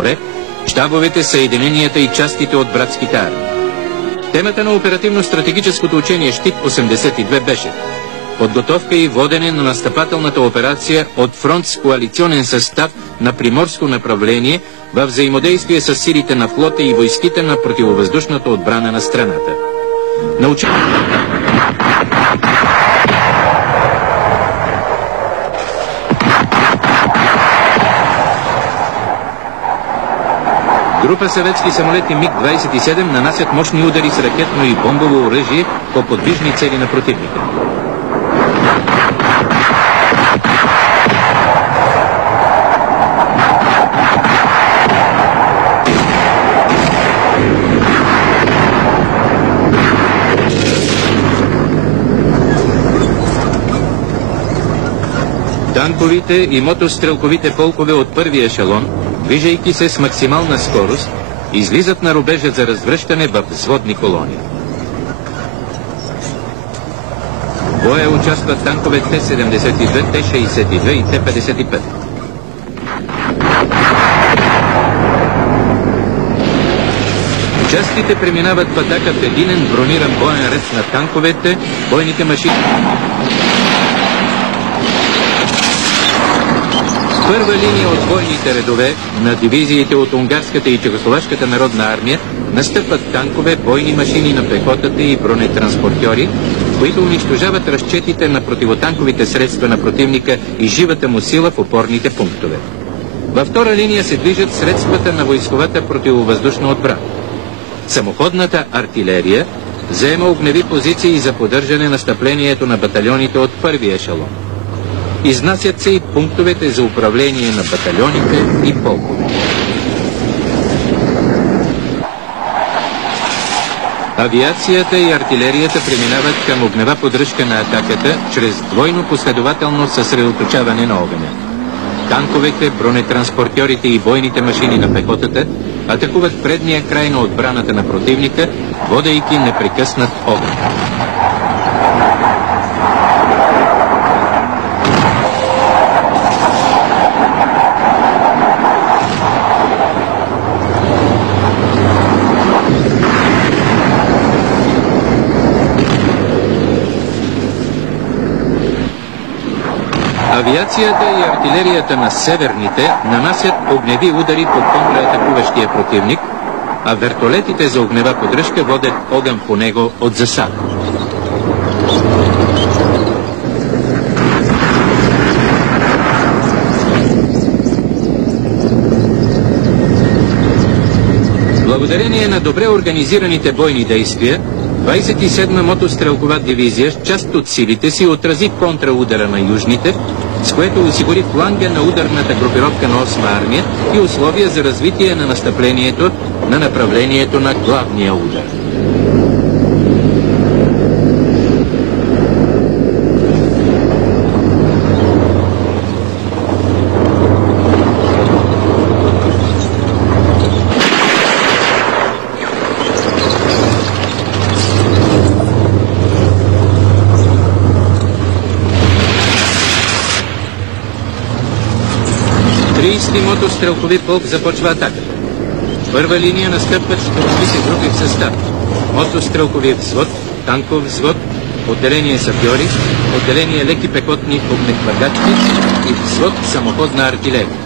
море, щабовете, съединенията и частите от братските армии. Темата на оперативно-стратегическото учение Щит 82 беше подготовка и водене на настъпателната операция от фронт с коалиционен състав на приморско направление във взаимодействие с силите на флота и войските на противовъздушната отбрана на страната. Група съветски самолети МиГ-27 нанасят мощни удари с ракетно и бомбово оръжие по подвижни цели на противника. Танковите и мотострелковите полкове от първия ешелон, движейки се с максимална скорост, излизат на рубежа за развръщане в взводни колони. В боя участват танкове Т-72, Т-62 и Т-55. Частите преминават в атака в единен брониран боен ред на танковете, бойните машини. Първа линия от бойните редове на дивизиите от унгарската и чехословашката народна армия настъпват танкове, бойни машини на пехотата и бронетранспортьори, които унищожават разчетите на противотанковите средства на противника и живата му сила в опорните пунктове. Във втора линия се движат средствата на войсковата противовъздушна отбрана. Самоходната артилерия заема огневи позиции за поддържане настъплението на батальоните от първия ешелон. Изнасят се и пунктовете за управление на батальоните и полковете. Авиацията и артилерията преминават към огнева поддръжка на атаката чрез двойно последователно съсредоточаване на огъня. Танковете, бронетранспортьорите и бойните машини на пехотата атакуват предния край на отбраната на противника, водейки непрекъснат огън. Авиацията и артилерията на северните нанасят огневи удари по контратакуващия противник, а вертолетите за огнева поддръжка водят огън по него от засада. Благодарение на добре организираните бойни действия, 27-ма мотострелкова дивизия с част от силите си отрази контраудара на южните, с което осигури фланга на ударната групировка на 8-ма армия и условия за развитие на настъплението на направлението на главния удар. Мотострелкови полк започва атаката. Първа линия настъпват щурмовите групи в състав. Мотострелкови взвод, танков взвод, отделение сапьори, отделение леки пехотни огнехвърлячки и взвод самоходна артилерия.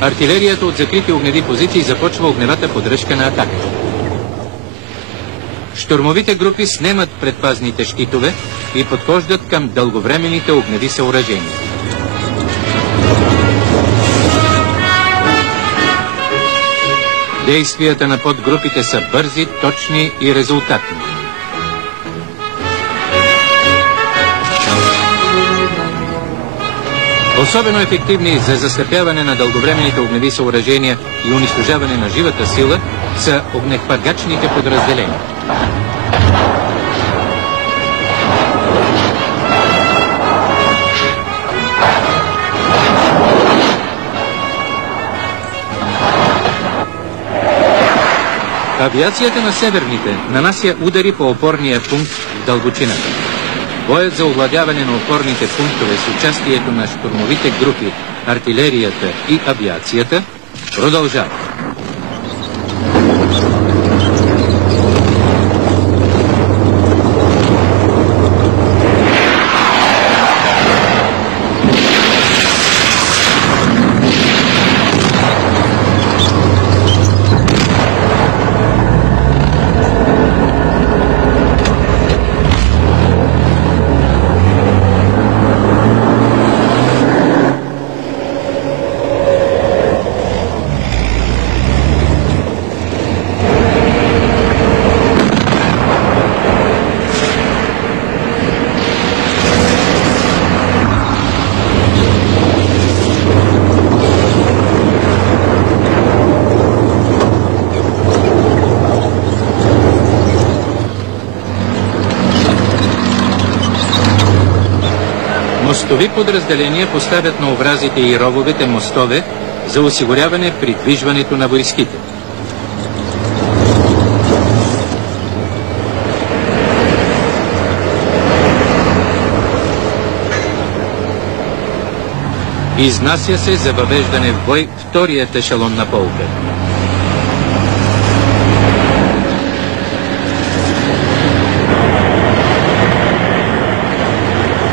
Артилерията от закрити огневи позиции започва огневата поддръжка на атаката. Щурмовите групи снемат предпазните щитове и подхождат към дълговременните огневи съоръжения. Действията на подгрупите са бързи, точни и резултатни. Особено ефективни за заслепяване на дълговременните огневи съоръжения и унищожаване на живата сила са огнехвъргачните подразделения. Авиацията на северните нанася удари по опорния пункт в дълбочината. Боят за овладяване на опорните пунктове с участието на щурмовите групи, артилерията и авиацията продължава. Мостови подразделения поставят на образите и рововете мостове за осигуряване придвижването на войските. Изнася се за въвеждане в бой вторият ешелон на полка.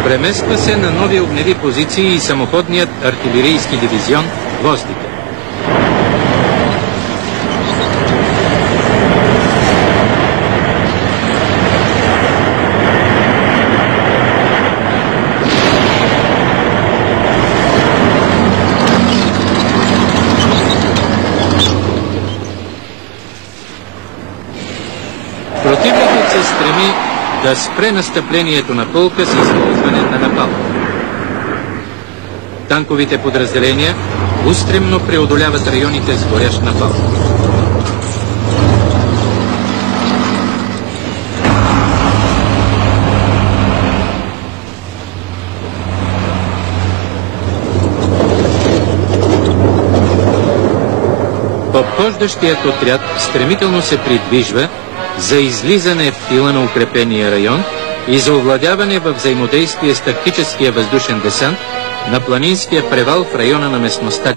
Премества се на нови огневи позиции и самоходният артилерийски дивизион „Гвоздика“. Противникът се стреми да спре настъплението на полка с използване на напалм. Танковите подразделения устремно преодоляват районите с горящ напалм. Обхождащият отряд стремително се придвижва за излизане в тила на укрепения район и за овладяване във взаимодействие с тактическия въздушен десант на планинския превал в района на местността